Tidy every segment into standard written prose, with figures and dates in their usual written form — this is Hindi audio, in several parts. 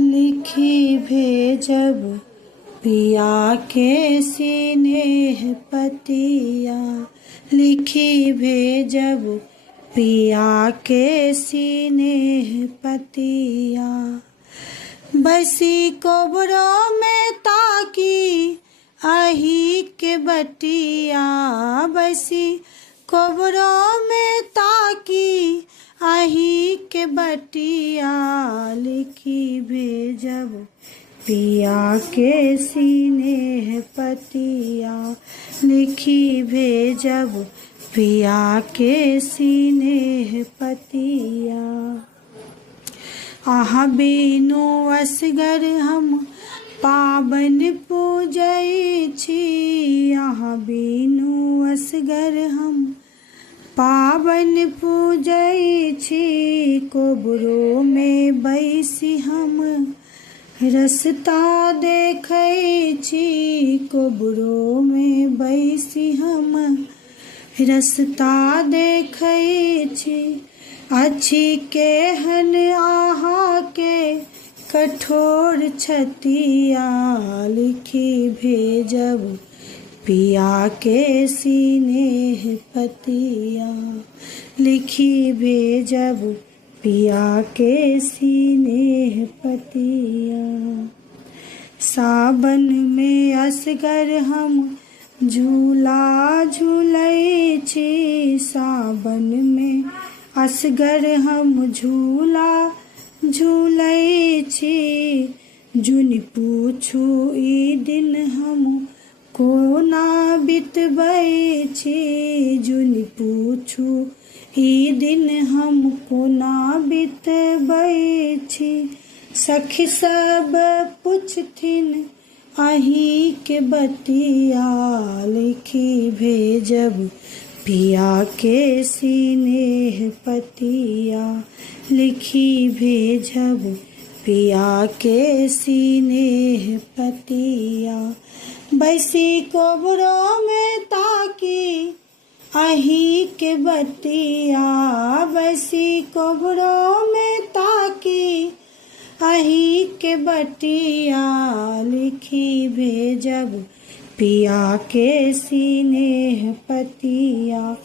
लिखी भेजब पिया के स्नेह पतिया, लिखी भेजब पिया के स्नेह पतिया। बसी कोबरों में ताकी आही के बटिया, बसी कोबरों में ताकी आही के बटिया। लिखी भेजब पिया के स्नेह पतिया, लिखी भेजब पिया के स्नेह पतिया। आहा बिनु असगर हम पाबन पूजै छी, आहा बिनु असगर हम पाबन पूजै छी। कोबरो में बैसी हम रस्ता देखै छी, कोबरो में बैसी हम रस्ता देखै छी। अछि केहन आहा के कठोर छतिया, लिखी भेजब पिया के स्नेह पतिया, लिखी भेजब पिया के स्नेह पतिया। सावन में असगर हम झूला झूलै छी, सावन में असगर हम झूला झूलै छी। जुनि पूछू ई दिन हम कोना बितबै छी, जुनि पूछू ई दिन हम कोना बितबै छी। सखी सब पुछथिन आही के बतिया, लिखी भेजब पिया के स्नेह पतिया, लिखी भेजब पिया के स्नेह पतिया। बैसी कोबरों में ताकी आही के बतिया, बैसी कोबरों में ताकी आही के बटिया। लिखी भेजब पिया के स्नेह पतिया,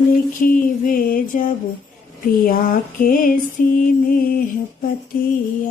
लिखी भेजब पिया के स्नेह पतिया।